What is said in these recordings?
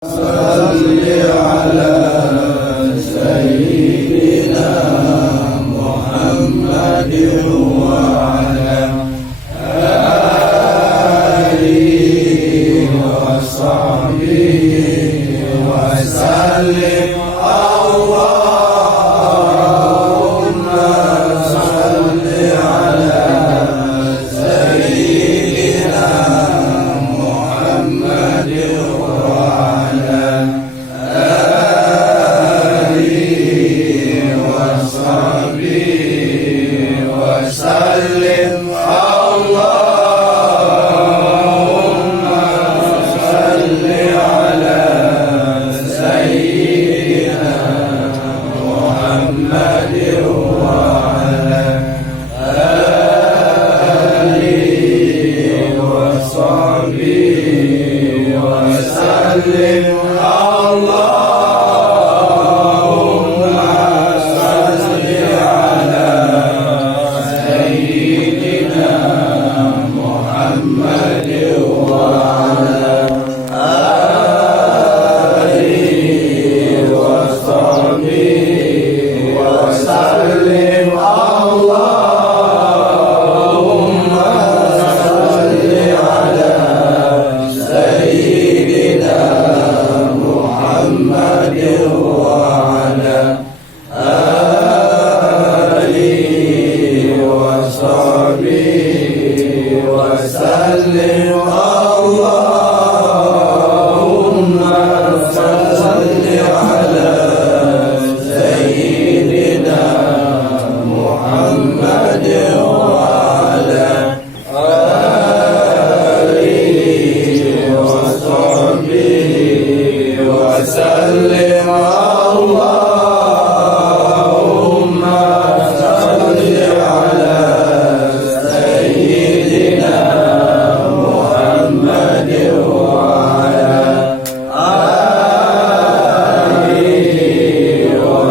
صل على سيدنا محمد وعلى آله وصحبه وسلم. اللهم صل على سيدنا محمد وعلى آله وصحبه وسلم. اللهم صل على سيدنا محمد وعلى آله وصحبه وسلم. اللهم صل على سيدنا محمد وعلى آله وصحبه وسلم. اللهم صل على سيدنا محمد وعلى آله وصحبه وسلم. اللهم صل على سيدنا محمد وعلى آله وصحبه وسلم. اللهم صل على سيدنا محمد وعلى آله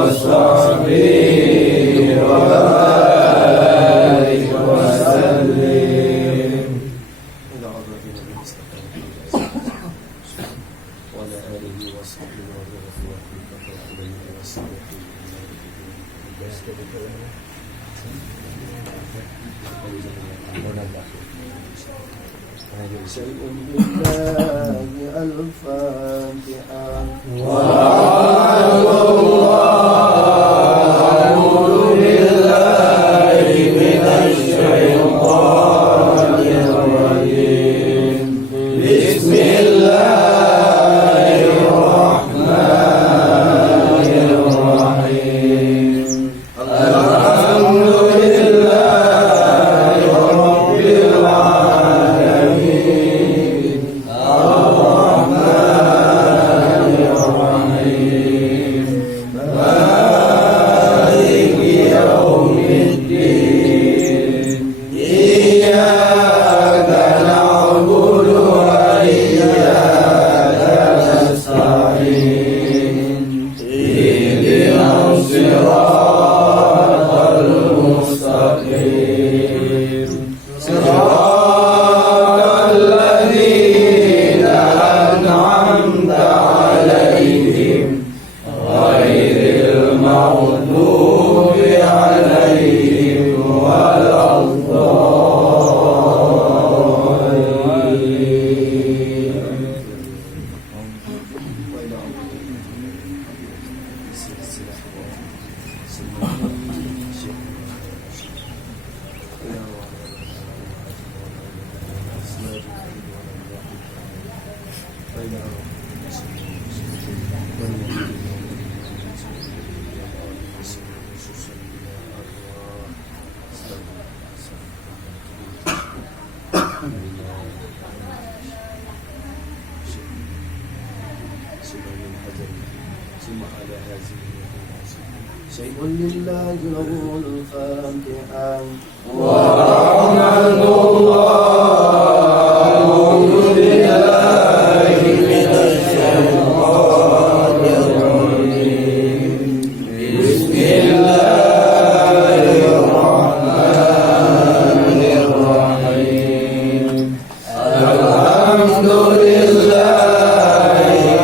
وصحبه وبارك وسلم. وعلى آله وصحبه شيء بالله الفاتحة. وأعوذ بالله من الشيطان الرجيم. بسم الله الرحمن الرحيم. الحمد لله رب العالمين. الرحمن الرحيم. مالك يوم الدين. إياك نعبد وإياك نستعين. اهدنا الصراط المستقيم. صراط الذين أنعمت عليهم غير المغضوب عليهم ولا الضالين. شيء لله له الفاتحة. ورحمة الله بالله من الشيطان الرجيم. بسم الله الرحمن الرحيم. الحمد لله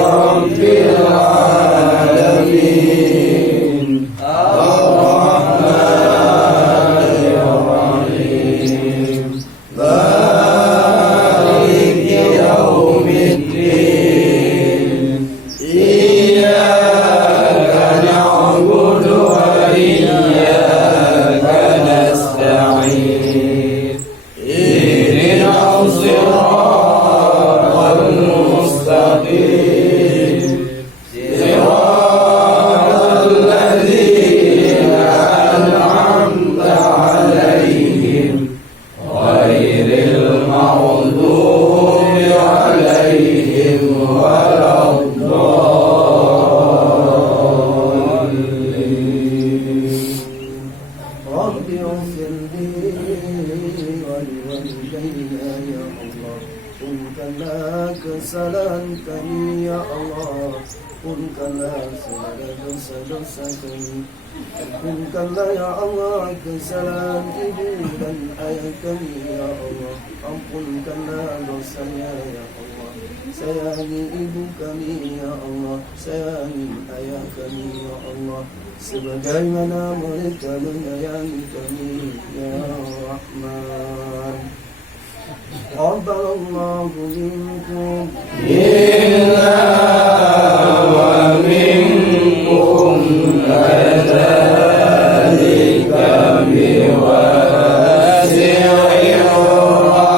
رب ampunkanlah segala dosa-dosa kami. Ampunkanlah ya Allah kesalahan ibu dan ayah kami ya Allah. Ampunkanlah dosanya ya Allah. Sayangi ibu kami ya Allah. Sayangi ayah kami ya Allah, sebagaimana mereka menyayangi kami ya Rahman. Rabbanallahu minkum Inna wa minkum kadzalika biwasi'i rahmatillah.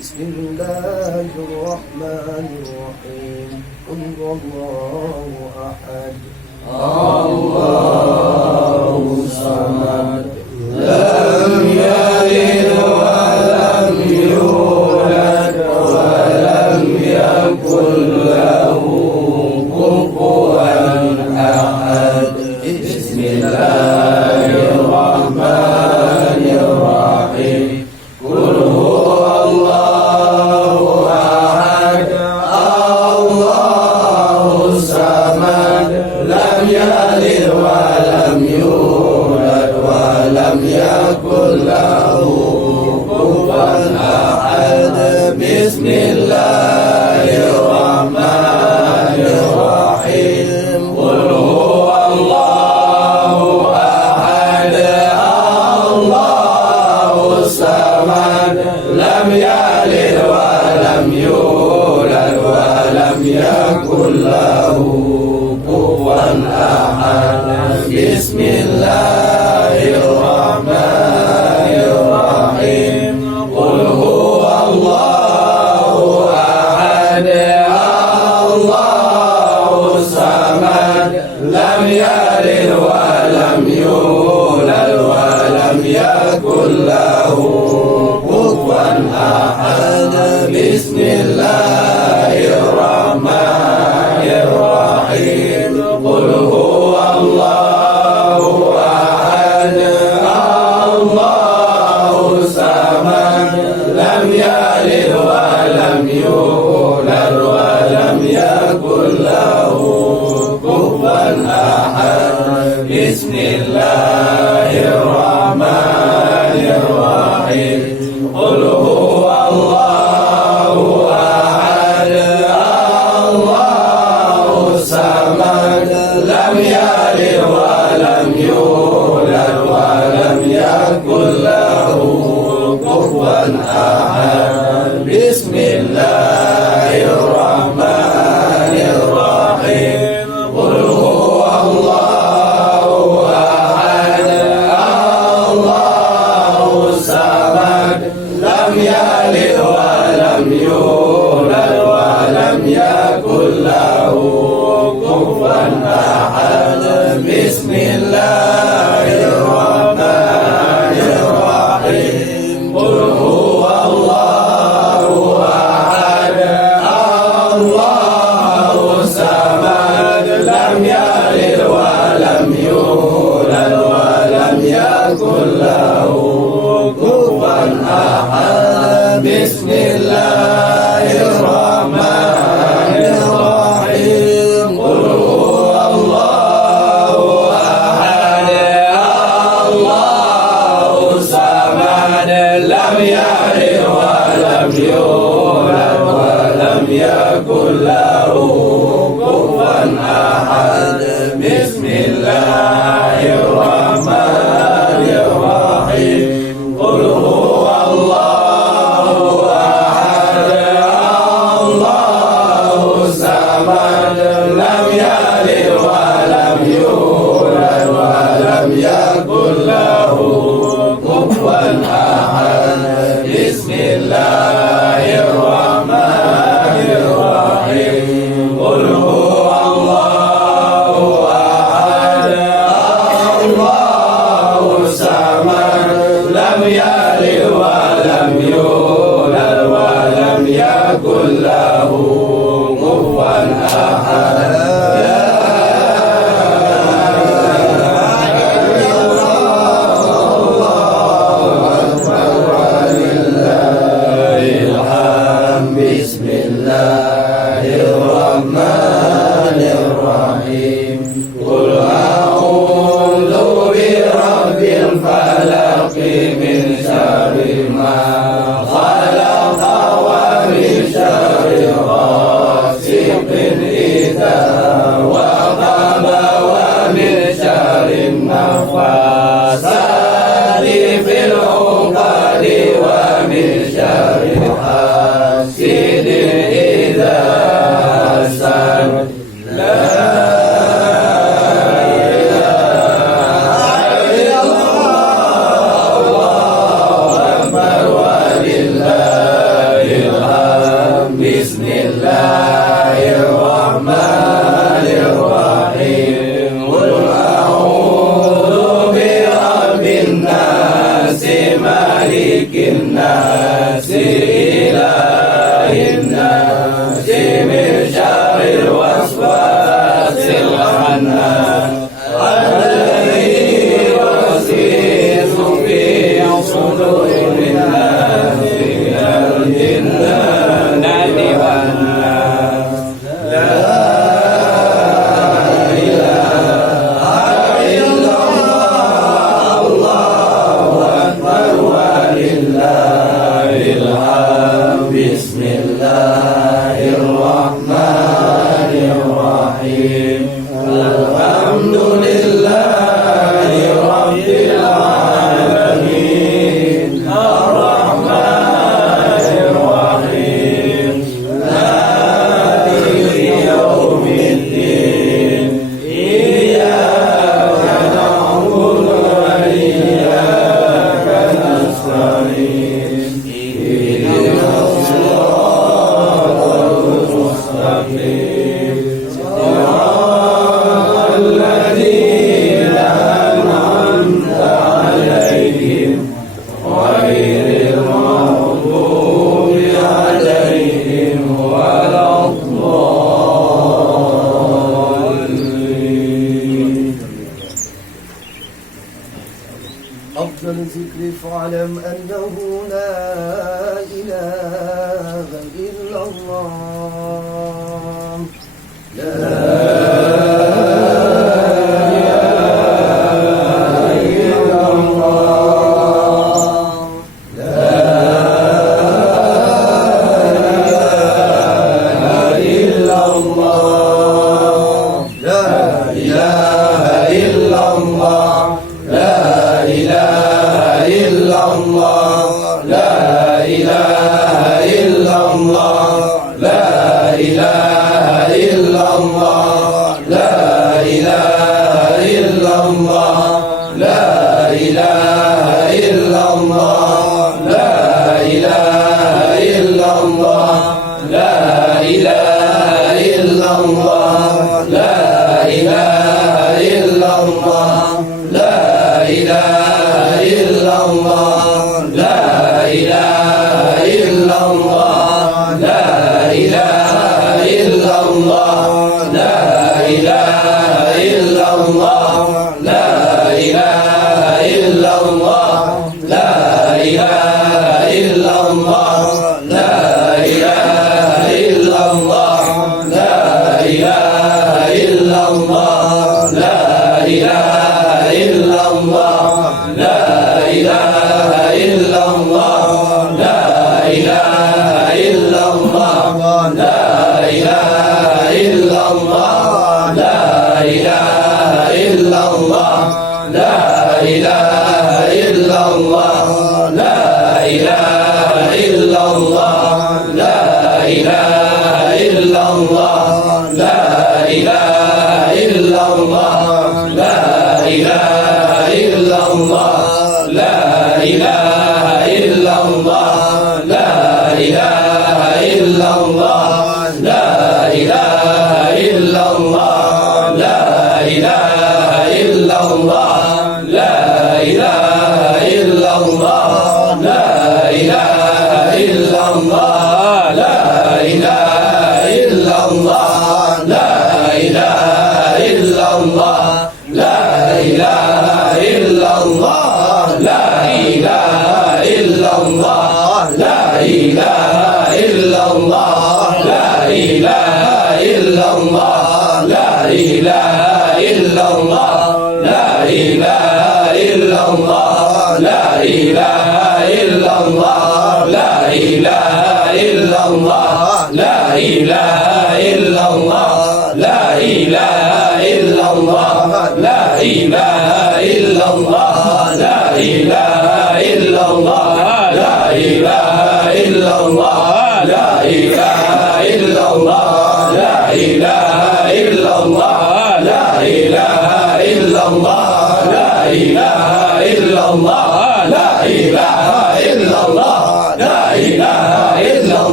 Bismillahirrahmanirrahim. Allahu ahad. Allahu samad. Lam yalid wa lam yulad wa lam yakul lahu kufuwan ahad. Bismillahirrahmanirrahim. Qul huwallahu ahad. Allahu samad. Lam yalid wa lam yulad wa lam yakul lahu kufuwan ahad. Bismillahirrahmanirrahim. Qul huwallahu ahad. Allahu samad. Lam yalid wa lam yulad wa lam yakul lahu kufuwan ahad. Bismillahirrahmanirrahim. Qul huwallahu ahad. Allahu samad. Lam yalid wa lam yulad wa lam yakul lahu kufuwan ahad. Bismillahirrahmanirrahim. Qul huwallahu ahad. Allahu samad. Lam yalid wa lam yulad wa lam yakul lahu kufuwan ahad. Bismillahirrahmanirrahim. Qul huwallahu ahad. Allahu samad. Lam yalid wa lam yulad wa lam yakul lahu kufuwan ahad. Bismillahirrahmanirrahim. Qul huwallahu ahad. Allahu samad. Lam yalid wa lam yulad wa lam yakul lahu kufuwan ahad. Bismillahirrahmanirrahim. Qul huwallahu ahad. Allahu samad. Lam yalid wa lam yulad wa lam yakul lahu kufuwan ahad. Bismillahirrahmanirrahim. Qul huwallahu ahad. Allahu samad. Lam yalid wa lam yulad wa lam yakul lahu kufuwan ahad. Bismillahirrahmanirrahim. Qul huwallahu ahad. Allahu samad. Lam yalid wa lam yulad wa lam yakul lahu kufuwan ahad. Bismillahirrahmanirrahim. Qul huwallahu ahad. Allahu samad. Lam yalid wa lam yulad wa lam yakul lahu kufuwan ahad. Ya ملك الناس إله الناس من شر الوسواس الخناس الذي يوسوس في صدور الناس من الجنة والناس. لا بسم الله الرحمن الرحيم الحمد لله رب العالمين الرحمن الرحيم مالك يوم الدين إياك نعبد وإياك نستعين اهدنا الصراط المستقيم صراط الذين أنعمت عليهم غير المغضوب عليهم ولا الضالين. أفضل الذكر فاعلم أنه لا إله إلا الله.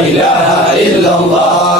إله إلا الله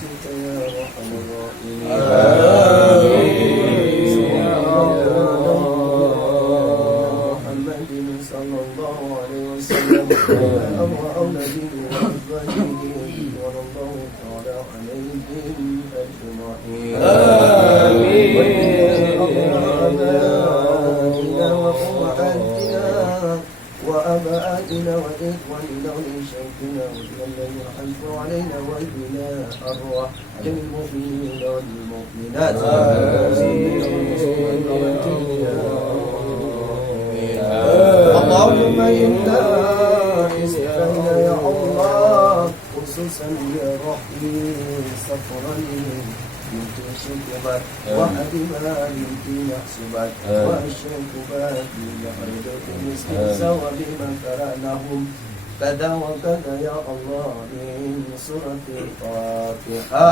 برحمتك يا أرحم الراحمين. محمد صلى الله عليه وسلم أو نبيه وأزواجه ورضاه تعالى عليهم أجمعين. وأبائنا وإخواننا ولشيخنا والذين حزوا علينا وإلينا أرواح المؤمنين والمؤمنات اللهم إنا استغفرنا يا الله خصوصا يا رحيم سفرا بنت شكبت وحبيبها بنت محسوبت والشكبات لحيدة مسكين سوى بمن قرأناهم كذا وكذا يا الله من سورة الفاتحة.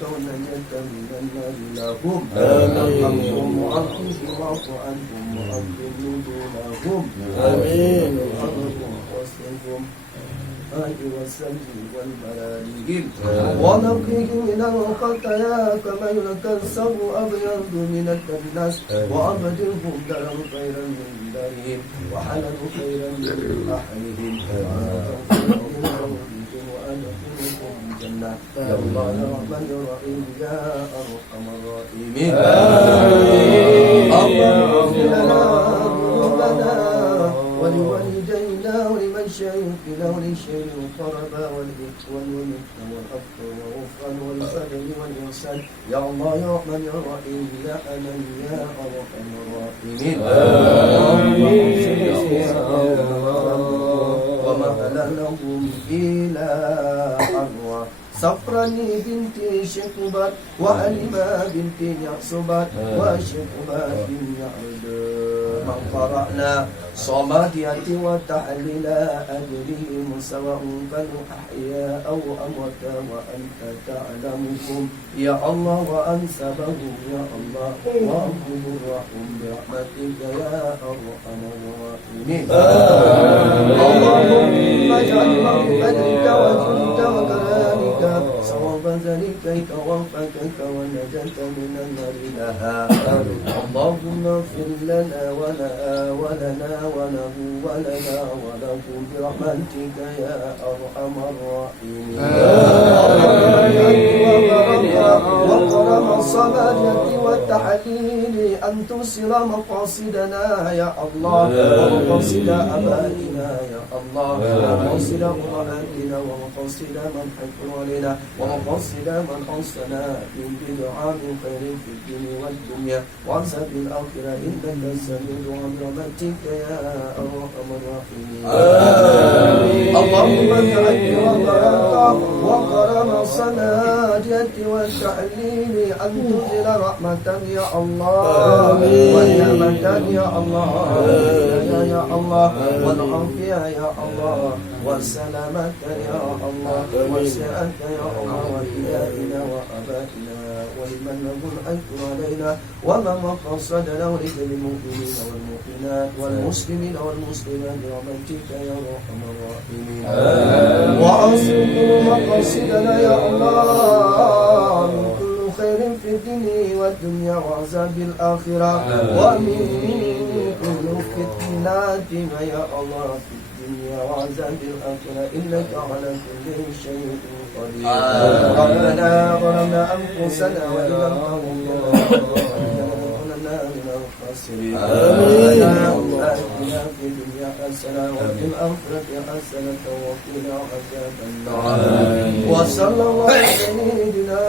كون نجت من النار لهم أرحمهم وأرحمهم واعف عنهم وأغفر دونهم آمين. وحفظهم واصلهم والسلب والملائكة ونقيهم من الخطايا كما ينقى الثوب أبيض من الدنس وأبدلهم دارا خيرا من دارهم وحلوا خيرا من أحلهم وأدخلهم الجنة يا الله يا رحمن يا رحيم يا أرحم الراحمين. اللهم اغفر لنا ذنوبنا ولوالدينا ولمن شهدنا وللشيخ والقربى والإخوان والمثل والأخ والأخوان والفضل والإحسان يا الله يا رحمن يا رحيم يا أمن يا أرحم الراحمين. ومهل لهم إلى أرواح صفراني بنت شكبت وحليمة بنت يعصبت وشكبت بن يعد من قرأنا صمادية وتحليل أجرهم سواء كانوا أحياء أو أموات وأنت تعلمكم يا الله وأنسبهم يا الله وأرحم الرحم برحمتك يا أرحم الراحمين. اللهم اجعل رحمتك وجودك وكرامك صواب ذلك وفقك والنجاة من النار لها. اللهم اغفر لنا ولنا وله ولنا وله برحمتك يا أرحم الراحمين. وكرم الصلاة والتحليل أن توصل مقاصدنا يا الله ومقاصد أبائنا يا الله ومقاصد أمهاتنا ومقاصد من حكم علينا ومقاصد من أوصنا بدعاء من خير في الدين والدنيا وعذاب الآخرة إنك السميع برحمتك يا أرحم الراحمين. اللهم اجعل وكرم الصلاة والتحليل أن تنزل رحمة يا الله ونعمة يا الله يا الله والعافية يا الله والسلامة يا الله والسعة يا الله وإلهنا وأبائنا ولمن نقول أنكر علينا وما مقصدنا ولجميع المؤمنين والمؤمنات والمسلمين والمسلمات برحمتك يا أرحم الراحمين. وأصلح مقاصدنا يا الله من كل خير في الدين والدنيا وعذاب الآخرة ومن كل فتنة يا الله في الدنيا وعذاب الآخرة إنك على كل شيء قدير. ربنا ظلمنا أنفسنا وإن لم تغفر لنا من الخاسرين. آتنا في الدنيا حسنة وفي الآخرة حسنة وقنا عذاب النار. وصلى الله على سيدنا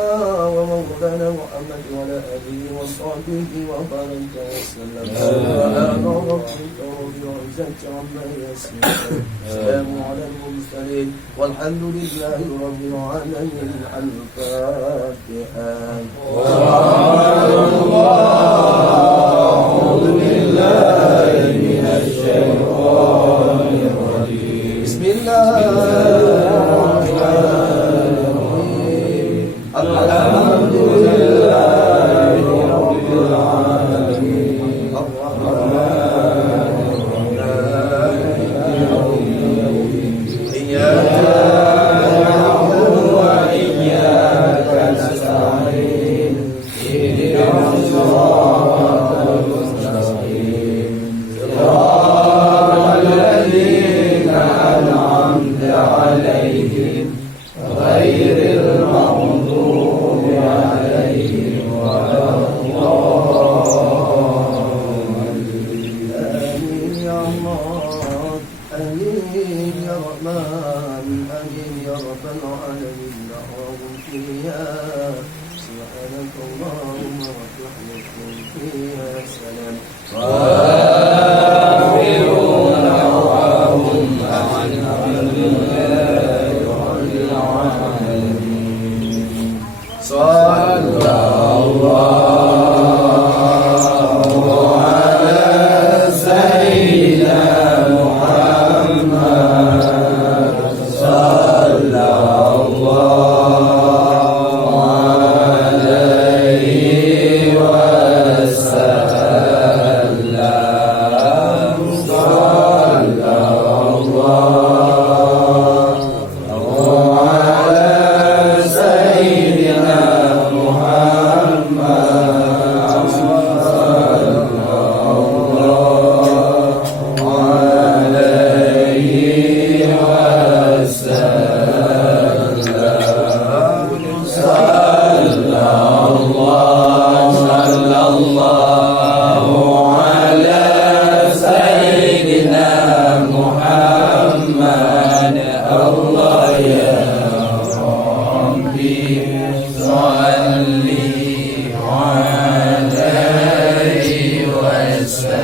ومولانا محمد وعلى آله وصحبه وبارك وسلم. سبحان ربك رب العزة عما يصفون السلام على المرسلين والحمد لله رب العالمين. الفاتحة. أعوذ بالله من الشيطان الرجيم. بسم الله الرحمن الرحيم. الحمد لله الصراط المستقيم صراط الذين أنعمت عليهم غير المغضوب عليهم ولا الضالين. آمين يا الله، آمين يا رحمن، آمين يا رب العالمين. دعواهم فيها سبحانك اللهم وبحمدك فيها سلام. وآخرون دعواهم أن الحمد لله رب العالمين. صلى الله على سيدنا محمد. صلى الله عليه وسلم. صلى الله على سيدنا محمد. الله يا ربي صلي عليه وسلم.